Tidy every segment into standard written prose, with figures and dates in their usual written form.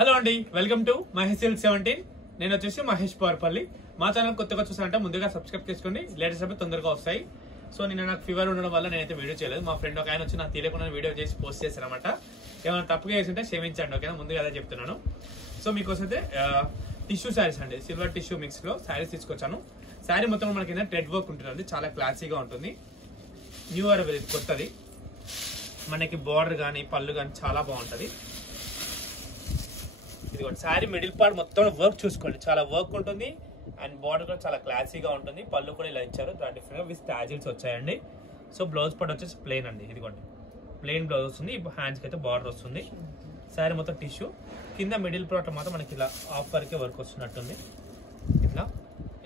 Hello అండి, welcome to Mahesh silk 17. నేను వచ్చేసి మహేష్ పవర్పల్లి. మా ఛానల్ కొత్తగా చూసానంటే ముందుగా సబ్స్క్రైబ్ చేసుకోండి, లేటెస్ట్ అప్పుడు తొందరగా వస్తాయి. సో నేను నాకు ఫీవర్ ఉండడం వల్ల నేనైతే వీడియో చేయలేదు. మా ఫ్రెండ్ ఒక ఆయన వచ్చి నాకు తెలియకుండా వీడియో చేసి పోస్ట్ చేశారనమాట. ఏమైనా తప్పుగా చేసింటే క్షమించండి, ఓకేనా? ముందుగా అదే చెప్తున్నాను. సో మీకోసం అయితే టిష్యూ శారీస్ అండి, సిల్వర్ టిష్యూ మిక్స్ లో శారీస్ తీసుకొచ్చాను. శారీ మొత్తం మనకి థ్రెడ్ వర్క్ ఉంటుంది, చాలా క్లాసీగా ఉంటుంది. న్యూ అరైవల్ కొత్తది. మనకి బార్డర్ కానీ పళ్ళు కానీ చాలా బాగుంటుంది. ఇదిగోండి, శారీ మిడిల్ పార్ట్ మొత్తం వర్క్ చూసుకోండి, చాలా వర్క్ ఉంటుంది. అండ్ బార్డర్ కూడా చాలా క్లాసీగా ఉంటుంది. పళ్ళు కూడా ఇలా ఇచ్చారు, డిఫరెంట్ గా విత్ టాజిల్స్ వచ్చాయండి. సో బ్లౌజ్ పార్ట్ వచ్చేసి ప్లెయిన్ అండి, ఇదిగోండి ప్లెయిన్ బ్లౌజ్ వస్తుంది. హ్యాండ్స్కి అయితే బార్డర్ వస్తుంది. శారీ మొత్తం టిష్యూ, కింద మిడిల్ పార్ట్ మాత్రం మనకి ఇలా హాఫ్ వరకే వర్క్ వస్తున్నట్టుంది. ఇట్లా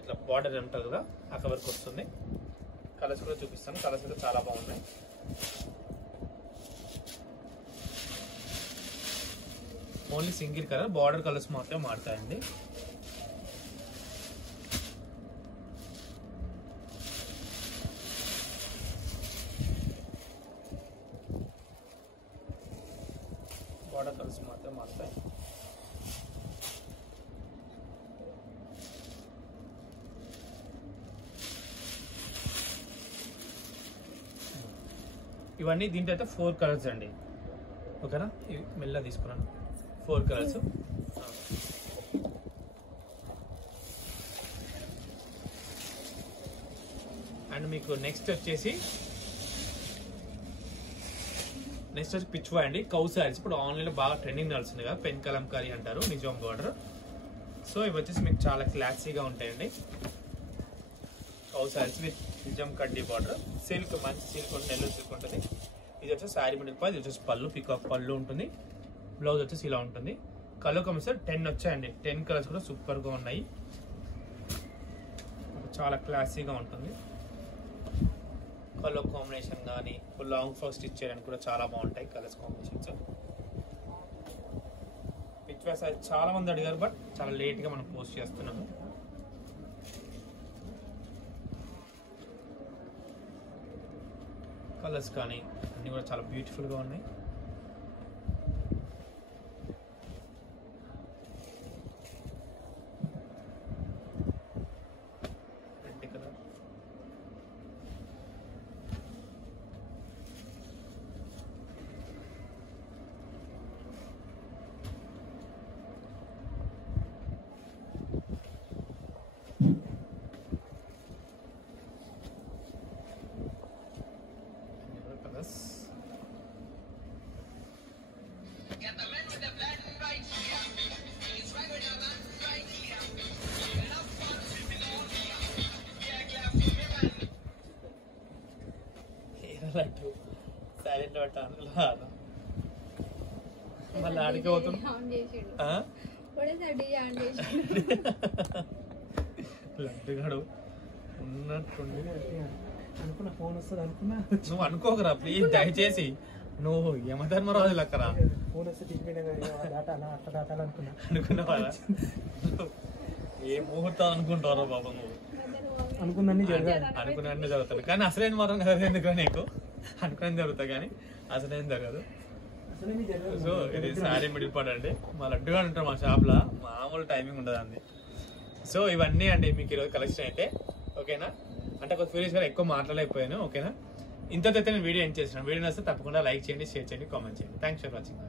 ఇట్లా బార్డర్ ఉంటుంది కదా, అక్కడ వర్క్ వస్తుంది. కలర్స్ కూడా చూపిస్తాను, కలర్స్ అయితే చాలా బాగున్నాయి. Only single colour, border colours మాత్రమే మారుతాయండి. బార్డర్ కలర్స్ మాత్రమే మారుతాయి. ఇవన్నీ దీంట్లో అయితే 4 కలర్స్ అండి, ఓకేనా? ఇవి మెల్ల తీసుకున్నాను, 4 కలర్స్. అండ్ మీకు నెక్స్ట్ వచ్చి పిచ్వా అండి, కౌ శారీస్. ఇప్పుడు ఆన్లైన్ లో బాగా ట్రెండింగ్ నడుస్తుంది కదా, పెన్ కలంకారీ అంటారు, నిజాం బార్డర్. సో ఇవి వచ్చేసి మీకు చాలా క్లాసీగా ఉంటాయండి. కౌ శారీస్ విత్ నిజాం కడ్డీ బార్డర్, సిల్క్, మంచి సిల్క్ ఉంటుంది, నెల్లూరు సిల్క్ ఉంటుంది. ఇది వచ్చేసి శారీ మిడిల్ పార్ట్, ఇది వచ్చేసి పళ్ళు, పికాక్ పళ్ళు ఉంటుంది. బ్లౌజ్ వచ్చేసి ఇలా ఉంటుంది. కలర్ కాంబినేషన్ 10 వచ్చాయండి, 10 కలర్స్ కూడా సూపర్ గా ఉన్నాయి. చాలా క్లాసీగా ఉంటుంది. కలర్ కాంబినేషన్ కానీ లాంగ్ ఫ్రాక్ స్టిచ్ చేయడానికి కూడా చాలా బాగుంటాయి కలర్స్ కాంబినేషన్స్. పిచ్వా సైజ్ చాలా మంది అడిగారు, బట్ చాలా లేట్ గా మనం పోస్ట్ చేస్తున్నాము. కలర్స్ కానీ అన్ని కూడా చాలా బ్యూటిఫుల్ గా ఉన్నాయి. సైలెంట్ పెట్టాను, మళ్ళీ ఆడికి పోతుంది. లడ్డుగాడు ఉన్నట్టుండి అనుకున్నా, ఫోన్ వస్తుంది అనుకున్నా. నువ్వు అనుకోకరా ప్లీజ్, దయచేసి. నువ్వు యమధర్మరాజు లెక్కరా, ఫోన్ వస్తే అనుకున్నావా? ఏ ముహూర్తం అనుకుంటారో బాబా నువ్వు. అనుకున్నీ అనుకున్నన్నీ జరుగుతాయి, కానీ అసలేం మాత్రం కదా ఎందుకు నీకు. అనుకుని జరుగుతాయి కానీ అసలేం జరగదు. సో ఇది శారీ మిడిల్ పార్ట్ అండి. మా లడ్డుగా ఉంటారు మా షాప్ లో, మామూలు టైమింగ్ ఉండదు అండి. సో ఇవన్నీ అండి మీకు ఈరోజు కలెక్షన్ అయితే, ఓకేనా? అంటే ఒక ఫీరియస్ గా ఎక్కువ మాట్లాడలేకపోయాను, ఓకేనా? ఇంతతో నేను వీడియో ఏం చేసిన వీడియో వస్తే తప్పకుండా లైక్ చేయండి, షేర్ చేయండి, కామెంట్ చేయండి. Thanks for watching.